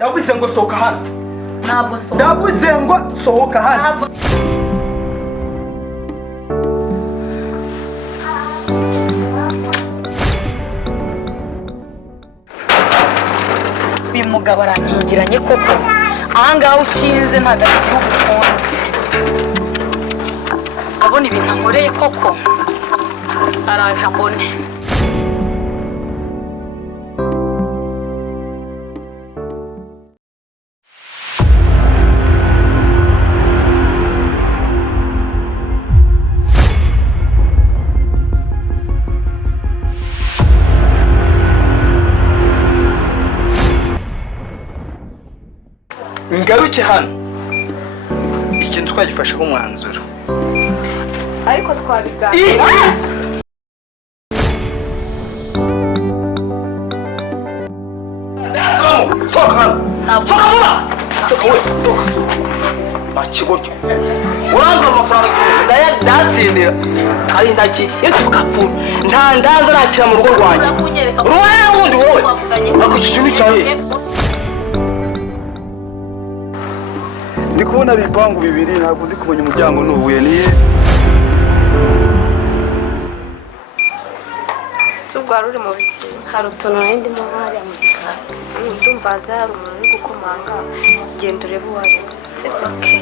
Ndavuze ngo sohoka hano. Ntabwo sohoka. Ndavuze ngo sohoka hano. Uyu mugabo aranyingiranye koko. Ahangaha ukinze ntabwo ari igihugu ukunze. Abona ibintu ankoreye koko. Araje ambone. Ngaruke hano. Ikintu twagifasheho umwanzuro. Ariko twabiganira. Sohoka hano. Akigoryo. Uranga amafaranga ndayatsindira. Ari ndaki tukapfura. Nta ndanza nakira mu rugo rwanjye. Ruwaye wundi wowe. Akukije n'icyaye. Ndi kubona ibipangu bibiri ntabwo ndi kumenya umuryango n'ubuye niye. Tubwara uri mu biki? Hari utuntu ndimo hariya mu gikari. Ndumva nza hari umuntu uri gukomanga. Genda urebe uwo ari we. Okay.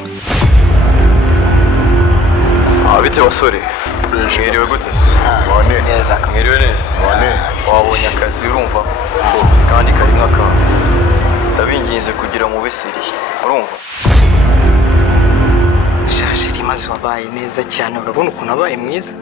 Bite basore? Mwiriwe gute se? Bone neza. Mwiriwe neza. Bone. Wabonye akazi urumva? Kandi kari nk'akantu. Ndabinginze kugira mu besiriye. Urumva? Shashiri maze wabaye neza cyane urabona ukuntu abaye mwiza.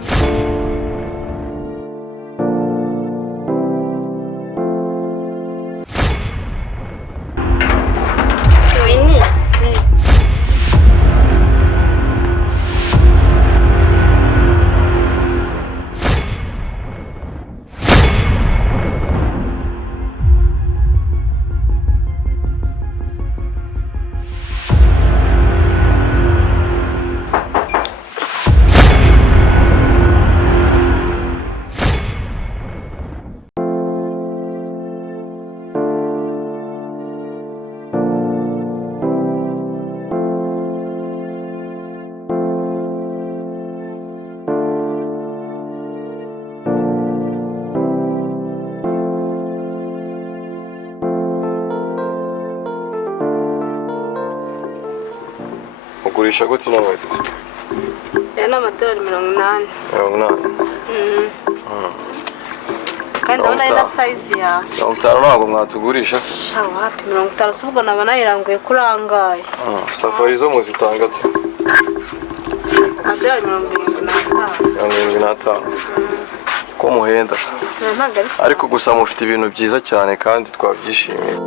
Ugurisha gute n'abato? Aya ni amadolari 80. 80. Kandi ndabona ari na size yawe. 50 ntabwo mwatugurisha se? Shaho hapi 50 subwo naba nayiranguye kurangaye. Safari zo muzitanga ate? Amadolari 75. Ko muhenda. Ntabwo ari. Ariko gusa mufite ibintu byiza cyane kandi twabyishimiye.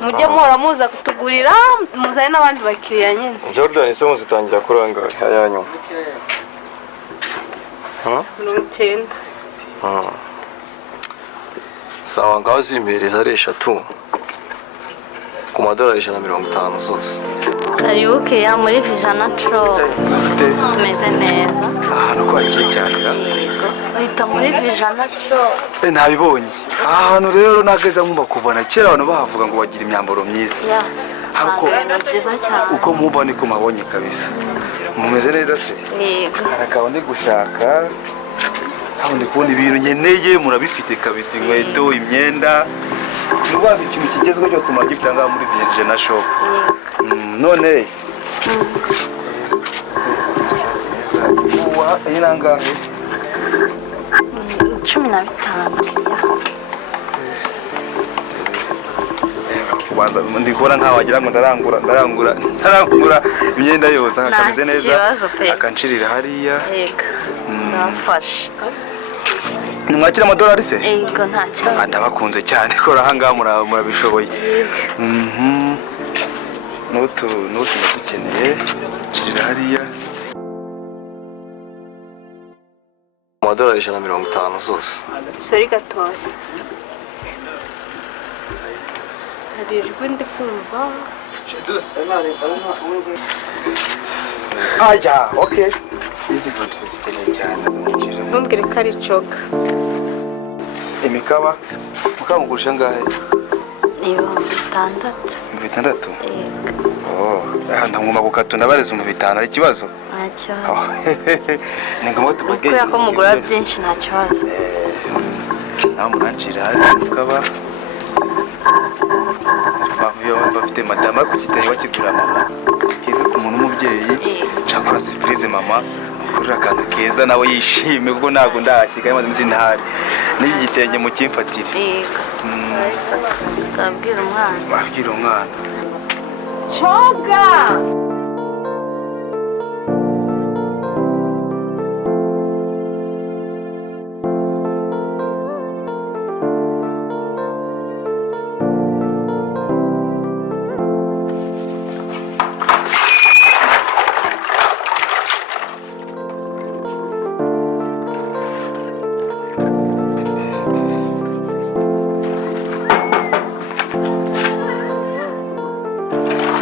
Mujye muhora muza kutugurira muzane n'abandi bakiriya nyine. Jordan isomo zitangira kurangaye ayanyu. 90. Sawa ngaho zimpereza ari 3 ku madolari 150 zose. Karibuke ya muri Vijana Tro. Meze neza. Ahantu kwakiye cyane. Yego. Uhita muri Vijana Tro. Ntabibonye. Ahantu rero nageze nkumva kuvana kera abantu bavuga ngo bagira imyambaro myiza. Ya. Ariko byiza cyane. uko mumva niko mabonye kabisa. Mumeze neza se? Yego. Harakaho ndi gushaka. Aho ndi kubona ibintu nyeneye murabifite kabisa inkweto, imyenda. Nubaga ikintu kigezweho cyose muragifite ngaha muri Vijana Shop. None. Uwa inangahe? 15. Kwanza ndi kubona nta wagira ngo ndarangura imyenda yose akameze neza akanshirira hariya. Yego. Nafashe. Nimwakira amadolari se? Yego nta kibazo. Ndabakunze cyane ko rahanga murabishoboye. Nutu dukeneye kirira hariya. amadolari 150 zose. sori gatoya. Hari ijwi ndi kumva. Aya, okay. Izi gonti zikeneye cyane zamukije. Ntumbwire ko ari coga. Imikaba mukamugurisha ngahe? Niyo 6. 6? Oh, ndamwuma gukatu nabariza mu 5 ari kibazo? Ntacyo. Ninga moto bageye. Kuko ko mugura byinshi nta kibazo. Naho munancira hari mukaba. Bavuye bafite madama ku kitari bakigura mama. Kiza ku muntu umubyeyi. Cyakora surprise mama. Kurira akantu keza nawe yishime kuko ntago ndahashika amaze ntari. N'iki gicenge mu kimfatire. Zabwira umwana. Babwira umwana. Coga!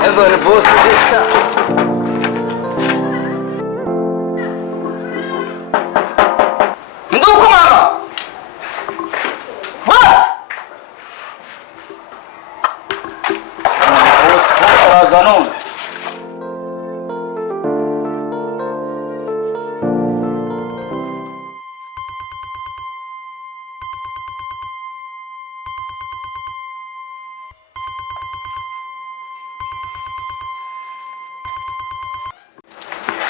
Evan boss deixa. Nduko mama. Boss. Boss arazanon.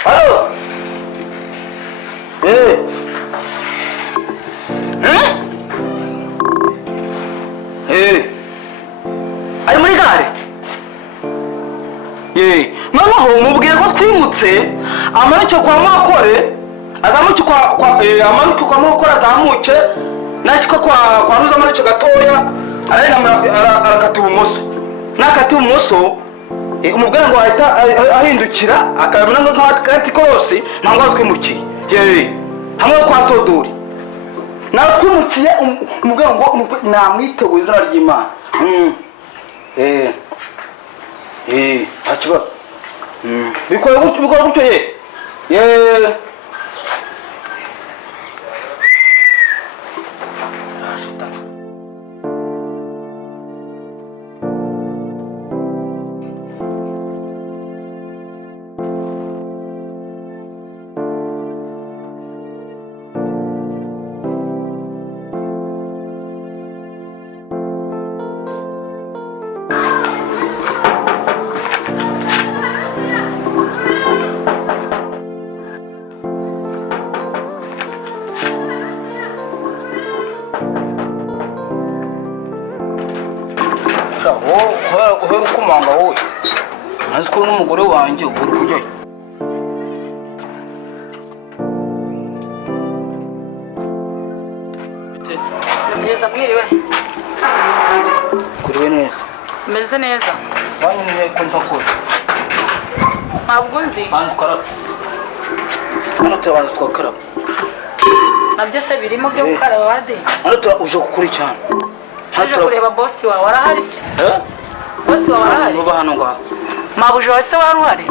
Halo. Ari muri gare? Noneho mubwiye ko twimutse amanuke kwa Mwakore azamuke amanuke kwa Mwakore azamuke nashika kwa Ruza amanuke gatoya arakata ibumoso nakata ibumoso umubwira ngo ahita ahindukira akabona nk'akati kose ntabwo twimukiye hamwe kwa Todori natwimukiye umubwira ngo namwiteguye izina ry'Imana akiba bikora gutyo ye uhera ukomanga wowe ntazi ko n'umugore wanjye uri kujyayo Neza mwiriwe. kuriwe neza Meze neza. banyine ko ntakora Ntabwo nzi. bantu karaba hano turabanza twakaraba Nabyo se birimo byo gukaraba bade. hano uje kukuri cyane Aje kureba boss wawe arahari se? Boss wawe arahari? Nuba hano ngaho Mabuje wawe se waruhari?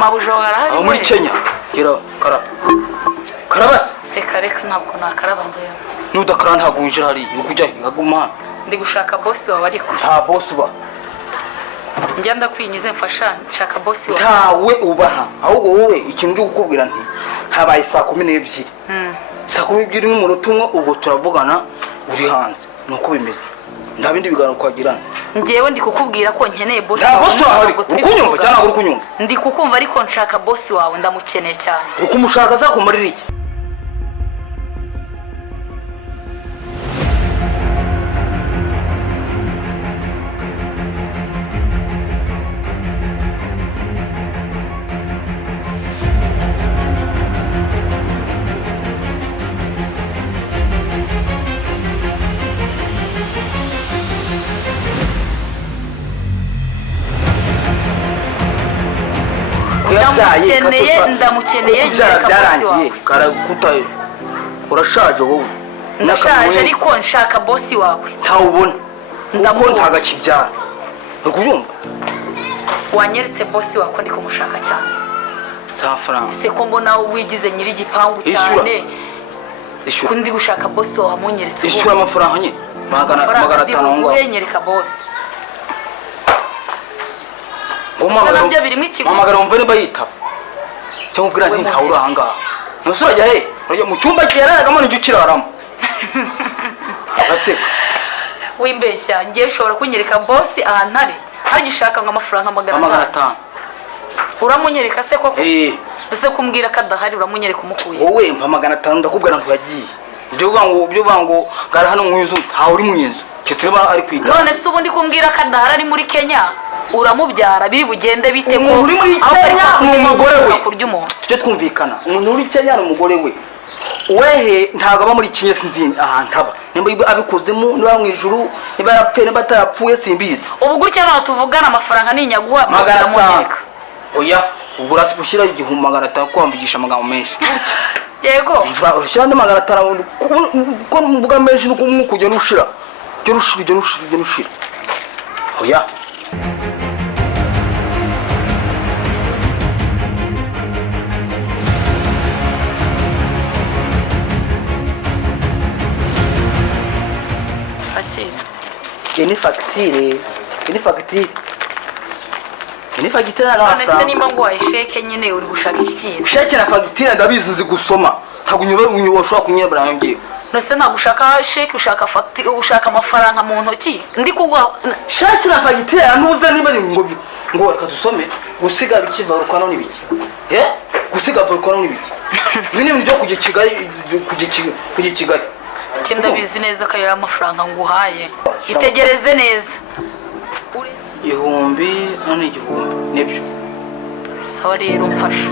Mabuje wawe arahari? aho muri Kenya gira karaba karabase Reka ntabwo nakaraba njyewe. nudakara ntabwo winjira hari ukujyayo aguma Ndi gushaka boss wawe ariko. nta boss uba Njya ndakwinyize mfasha nshaka boss wawe. ntawe ubaha ahubwo wowe ikintu cyo gukubwira nti habaye saa 12 saa 12 n'umunota umwe ubwo turavugana uri hanze nuko bimeze nta bindi biganiro kwagirana Njyewe ndi kukubwira ko nkeneye boss nta boss wawe ukunyumva cyangwa uri kunyumva ndi kukumva ariko nshaka boss wawe ndamukeneye cyane. uri kumushaka azakumarira iki Ndamukeneye byarangiye karakuta urashaje wowe. ndashaje ariko nshaka bosi wawe. Ntawubona kuko ntagakibyara. Ukubyumva? Wanyeretse bosi wawe ko ndi kumushaka cyane. Amafaranga. Ese ko mbona wigize nyiri igipangu cyane. Ishyura. Kundi gushaka bosi wawe amunyeretse. Ishyura amafaranga nye. Magana 500 ngo. Uhenyereka bosi. Nabyo birimo ikigo. Mamagara umva niba yitaba. Cyangwa ubwira nti ntawe uranga. Nusura jya he? Urajya mu cyumba cyeraragamo n'icyo kiraramo. Aseka. Wimbeshya ngiye ushobora kunyereka bosi ahantu ari. Hari ushaka ngo amafaranga 500. Uramunyereka se koko? Ese kumbwira kadahari uramunyereka umukuye. Wowe mpa 500 ndakubwira ntu yagiye. Byo bango gara hano mu inzu ntawe uri mu inzu. Cyiteba ari kwiga. None se ubundi kumbwira kadahari ari muri Kenya. Uramubyara biri bugende bite ko uri muri Kenya n'umugore we kurya umuntu. Tujye twumvikana. Umuntu uri Kenya n'umugore we. Wehe ntago aba muri Kenya sinzi ahantu aba. Nimba abikozemo niba mu ijuru niba yapfuye niba atarapfuye simbizi. Ubu gutya naho tuvugana amafaranga n'inyaguha muzamunyereka. Oya ubwo urashyira 500 kwambigisha amagambo menshi. Yego. Urashyira 500 ko mvuga menshi nuko kujya nushira. Jya nushira. Oya. Ini fagitire none nimba ngo wayisheke nyine uri gushaka iki kintu. Sheke na fagitire ndabizi nzi gusoma ntabwo unyobora ushobora kunyebra ngiye. Nose ntabwo ushaka sheke ushaka fagitire ushaka amafaranga mu ntoki ndi kugwa. Sheke na fagitire anuze niba ni ngo reka dusome gusiga bikiva rukano nibiki. Gusiga rukano nibiki. Bini byo kujya Kigali. Kenda bizi neza ko yari amafaranga nguhaye. Itegereze neza. Igihumbi none igihumbi nibyo. Sawa rero mfasha.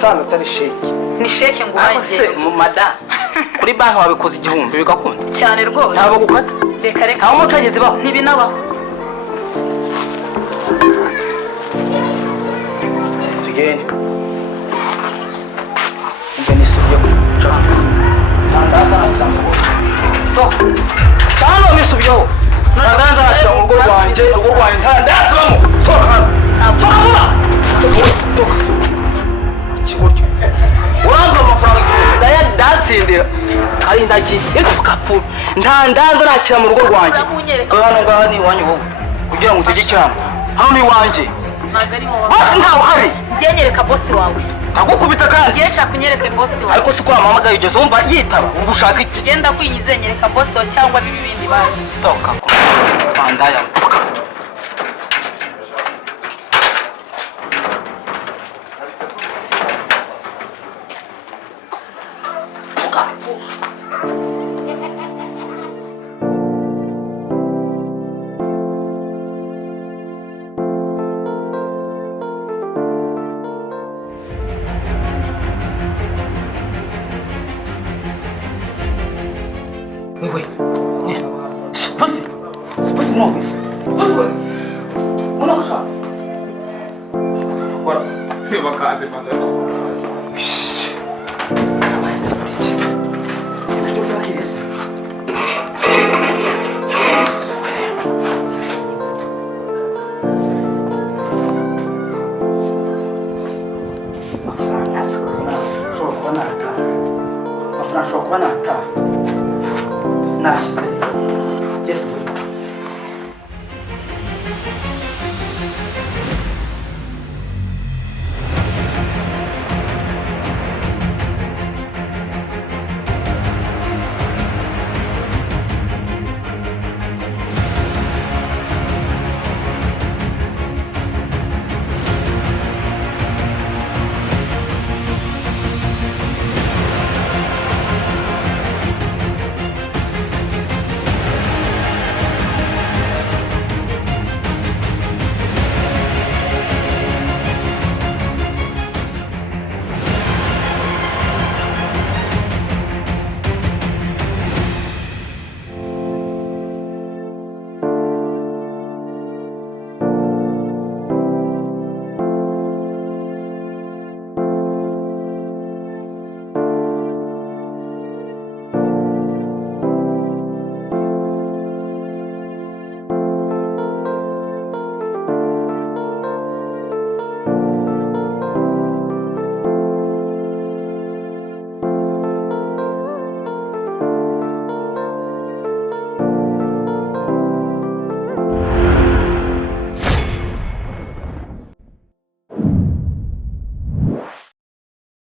Sanga tari sheke. Ni sheke nguhaye. Mu mada. Kuri banki wabikoze igihumbi bigakunda. Cyane rwose. Ntabo gukata. Reka. Nta mucageze baho. Ntibinabaho. Tugende. Tano nisubyeho ndanza acha urugo rwanje ntandazamo toka kigoryo uramba amafaranga ndatsindira ari ndaki tukapfu ndanza nakira mu rugo rwanje hano ngaha ni wanyu wowe kugira ngo utege cyane hano ni wanje basi ntawe hari Ngenyereka bosi wawe. Agukubita kandi. Ngiye nshaka kunyereka bosi wawe. Ariko si kwa mama gayo ugeze umva yitaba ugushaka iki? Genda kwinyize nyereka bosi wawe cyangwa bibi bindi bazi. Toka ko. Bandaya. Wait. Pussy, no. Una cosa. Guarda, io va a casa, Nasce,